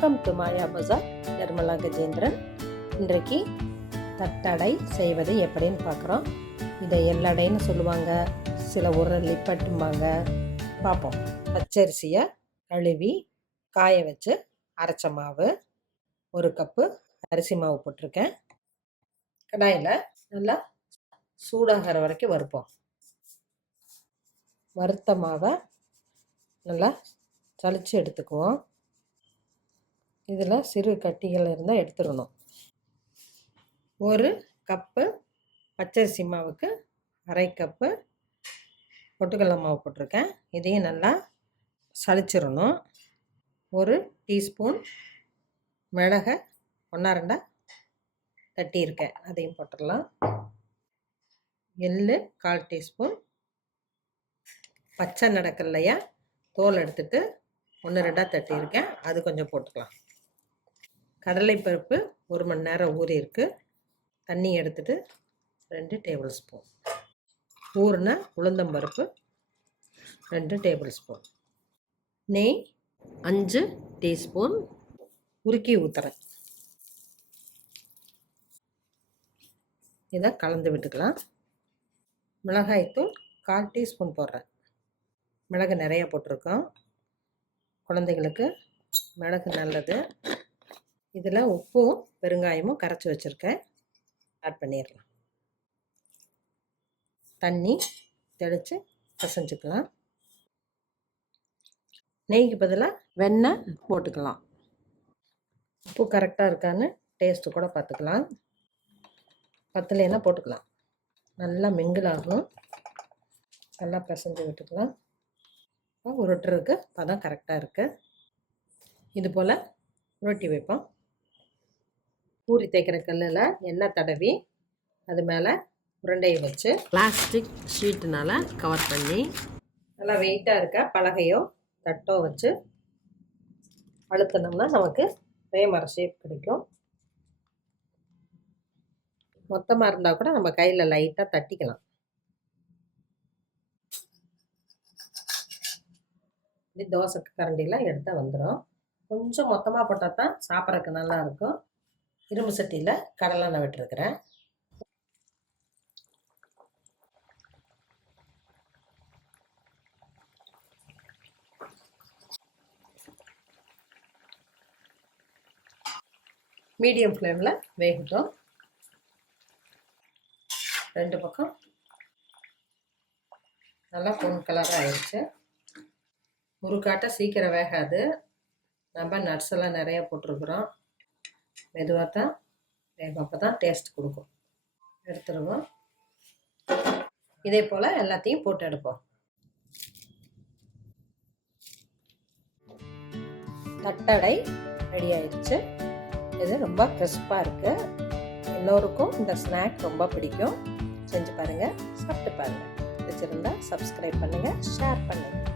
Welcome to மாயா பஜார். நிர்மலா கஜேந்திரன். இன்றைக்கு தட்டடை செய்வது எப்படின்னு பார்க்குறோம். இதை எல்லடைன்னு சொல்லுவாங்க, சில ஊரில் லிப்பட்டும்பாங்க. பார்ப்போம். பச்சரிசியை கழுவி காய வச்சு அரைச்ச மாவு, 1 கப்பு அரிசி மாவு போட்டிருக்கேன். கடாயில் நல்லா சூடாகிற வரைக்கும் வறுப்போம். வறுத்த மாவை நல்லா சலிச்சு எடுத்துக்குவோம். இதில் சிறு கட்டிகள் இருந்தால் எடுத்துடணும். 1 கப்பு பச்சரிசி மாவுக்கு 1/2 கப்பு பொட்டுக்கடலை மாவு போட்டிருக்கேன். இதையும் நல்லா சலிச்சிடணும். 1 டீஸ்பூன் மிளகை 1-2 தட்டியிருக்கேன், அதையும் போட்டுடலாம். எள்ளு 1/4 டீஸ்பூன். பச்சை நடக்கல்லையா தோல் எடுத்துட்டு 1-2 தட்டியிருக்கேன், அது கொஞ்சம் போட்டுக்கலாம். கடலைப்பருப்பு 1 மணி நேரம் ஊறியிருக்கு. தண்ணி எடுத்துட்டு 2 டேபிள் ஸ்பூன். ஊறின உளுந்தம்பருப்பு 2 டேபிள் ஸ்பூன். நெய் 5 டீஸ்பூன் உருக்கி ஊற்றுறேன். இதை கலந்து விட்டுக்கலாம். மிளகாய்த்தூள் 1/4 டீஸ்பூன் போடுறேன். மிளகு நிறைய போட்டிருக்கோம், குழந்தைகளுக்கு மிளகு நல்லது. இதில் உப்பும் பெருங்காயமும் கரைச்சி வச்சுருக்கேன், ஆட் பண்ணிடலாம். தண்ணி தெளித்து பிசைஞ்சுக்கலாம். நெய்க்கு பதிலாக வெண்ணெய் போட்டுக்கலாம். உப்பு கரெக்டாக இருக்கான்னு டேஸ்ட்டு கூட பார்த்துக்கலாம். பத்தலைன்னா போட்டுக்கலாம். நல்லா மிங்கிள் ஆகும். நல்லா பிசைஞ்சு விட்டுக்கலாம். உருட்டுறதுக்கு பதம் கரெக்டாக இருக்குது. இது போல் உருட்டி வைப்போம். பூரி தேய்க்கிற கல்லில் எண்ணெய் தடவி அது மேலே உருண்டையை வச்சு பிளாஸ்டிக் ஷீட்டுனால் கவர் பண்ணி நல்லா வெயிட்டாக இருக்க பலகையோ தட்டோ வச்சு அழுத்தினோம்னா நமக்கு ரேமர ஷேப் கிடைக்கும். மொத்தமாக இருந்தால் கூட நம்ம கையில் லைட்டாக தட்டிக்கலாம். இப்படி தோசை கரண்டிலாம் எடுத்தால் வந்துடும். கொஞ்சம் மொத்தமாக போட்டால் தான் சாப்பிட்றதுக்கு நல்லா இருக்கும். இரும்பு சட்டியில் கடலெண்ணெய் விட்டுருக்கிறேன். மீடியம் ஃப்ளேமில் வேகட்டும். 2 பக்கம் நல்லா பொன் கலராக ஆயிடுச்சு. முறுக்காட்ட சீக்கிரம் வேகாது. நம்ம நட்ஸ் எல்லாம் நிறைய போட்டிருக்குறோம். மெதுவாக தான் வேகும், அப்போ தான் டேஸ்ட் கொடுக்கும். எடுத்துடுவோம். இதே போல் எல்லாத்தையும் போட்டு எடுப்போம். தட்டடை ரெடி ஆயிடுச்சு. இது ரொம்ப கிறிஸ்பாக இருக்குது. எல்லோருக்கும் இந்த ஸ்நாக் ரொம்ப பிடிக்கும். செஞ்சு பாருங்கள், சாப்பிட்டு பாருங்கள். பிடிச்சிருந்தா சப்ஸ்கிரைப் பண்ணுங்கள், ஷேர் பண்ணுங்கள்.